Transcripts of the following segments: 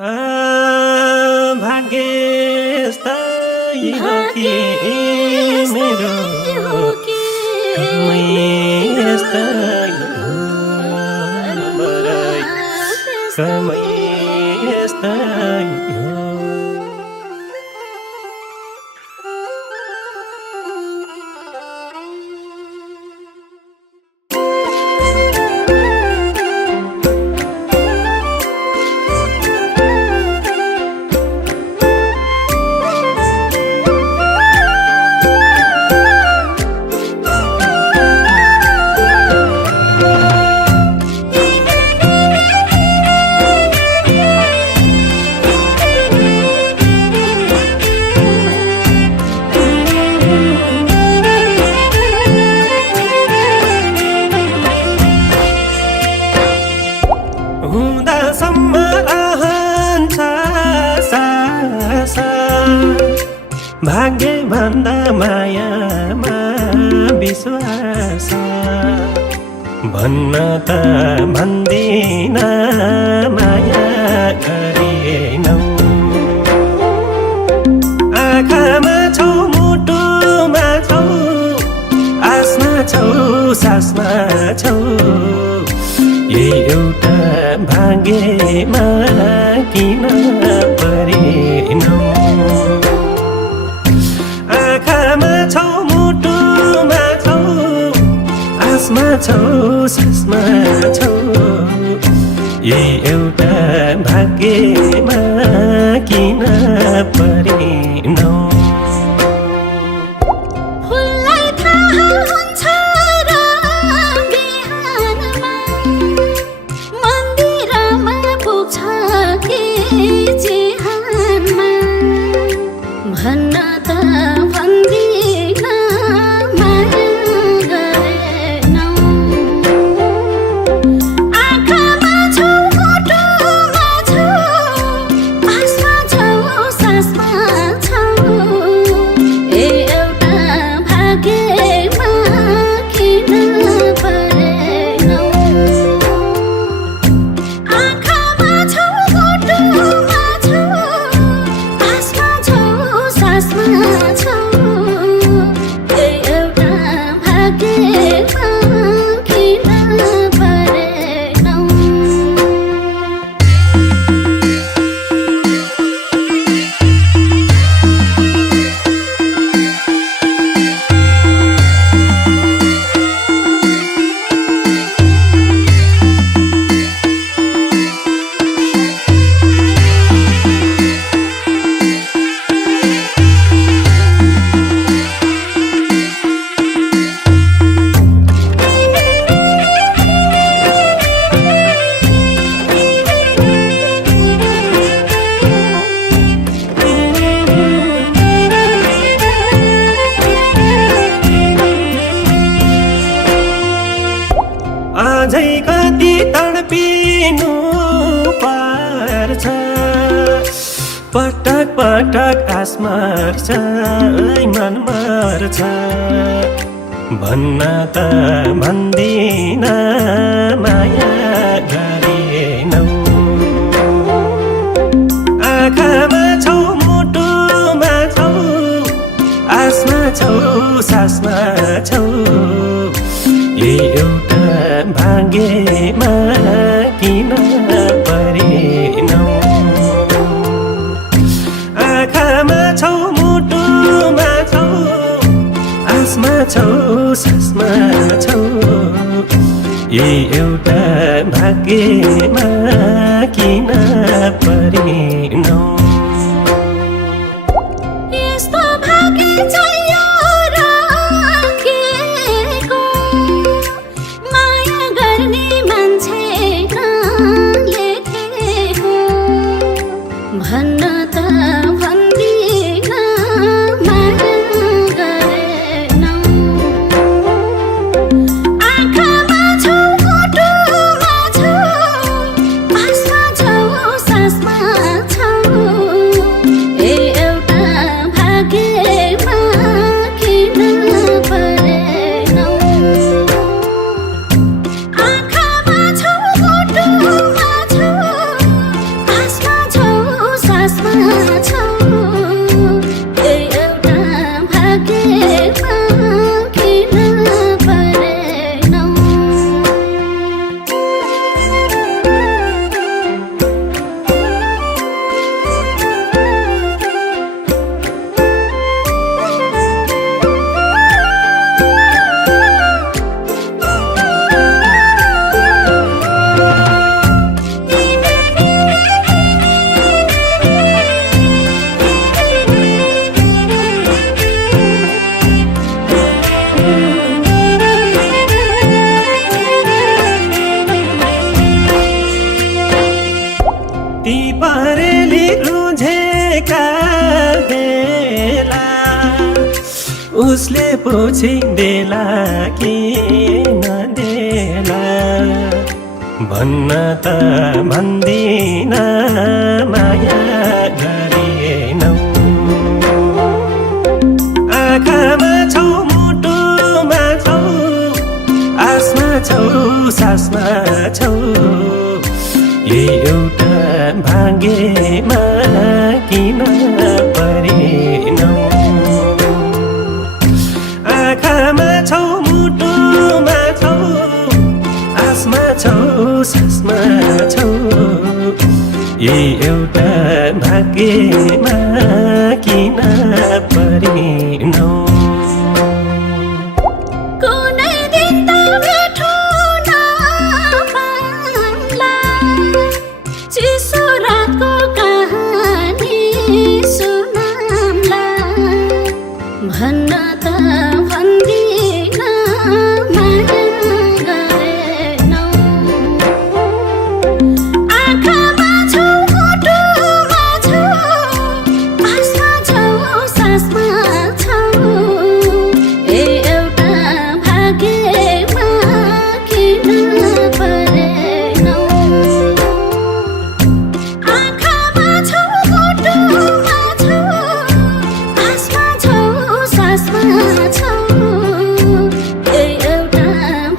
भाग्य यस्तै हो कि मेरो समय यस्तै हो बरै समय यस्तै हो। हुँदासम्म रहन्छ सास भाग्य भन्दा मायामा विश्वास भन्न त भन्दिन माया गरेनौ आँखामा छौ मुटुमा छौ आसमा छौ सासमा छौ यही एउटा भाग्यमा किन परेनौ आँखामा छौ मुटुमा छौ आसमा छौ सासमा छौ यही एउटा भाग्यमा किन परेनौ। अझै कति तडपिनु पर्छ पटक पटक आस मर्छ मन मर्छ भन्न त भन्दिन माया गरेनौ आँखामा छौ मुटुमा छौ आसमा छौ सासमा छौ यही एउटा भाग्यमा किन परेनौ आँखामा छौ मुटुमा छौ आसमा छौ सासमा छौ यही एउटा भाग्यमा किन परेनौ। छौ पुछिदेला कि नदेला भन्न त भन्दिन माया गरेनौ आँखामा छौ मुटुमा छौ आसमा छौ सासमा छौ यही एउटा भाग्यमा किन परेनौ आँखामा छौ मुटुमा छौ आसमा छौ सासमा छौ यही एउटा भाग्यमा किन परेनौ भन्न त भन्दिन माया गरेनौ आँखामा छौ मुटुमा छौ आसमा छौ सासमा छौ एउटा भाग्यमा किन परेनौ आँखामा छौ मुटुमा छौ आसमा छौ सासमा छौ एउटा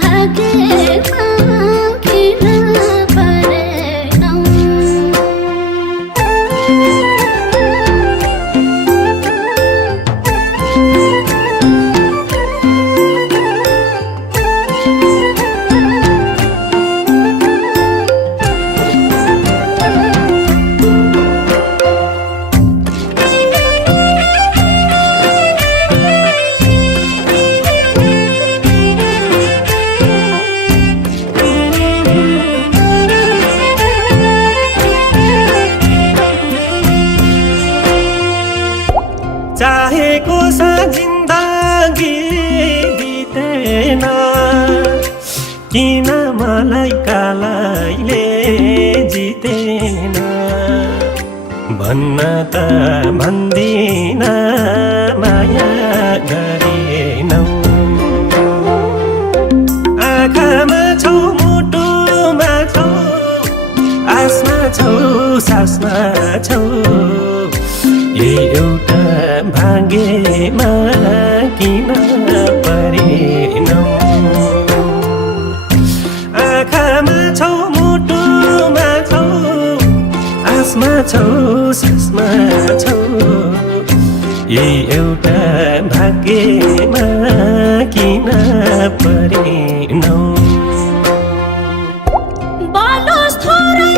भाग्यमा किन परेनौ चाहेको सा जिन्दगी बितेन किन मलाई कालैले जितेन भन्न त भन्दिन माया गरेनौ आँखामा छौ मुटुमा छौ आसमा छौ सासमा छौ यही एउटा भाग्यमा किन परेनौ आँखामा छौ मुटुमा छौ आसमा छौ सासमा छौ यही एउटा भाग्यमा किन परेनौ बालोस थोरै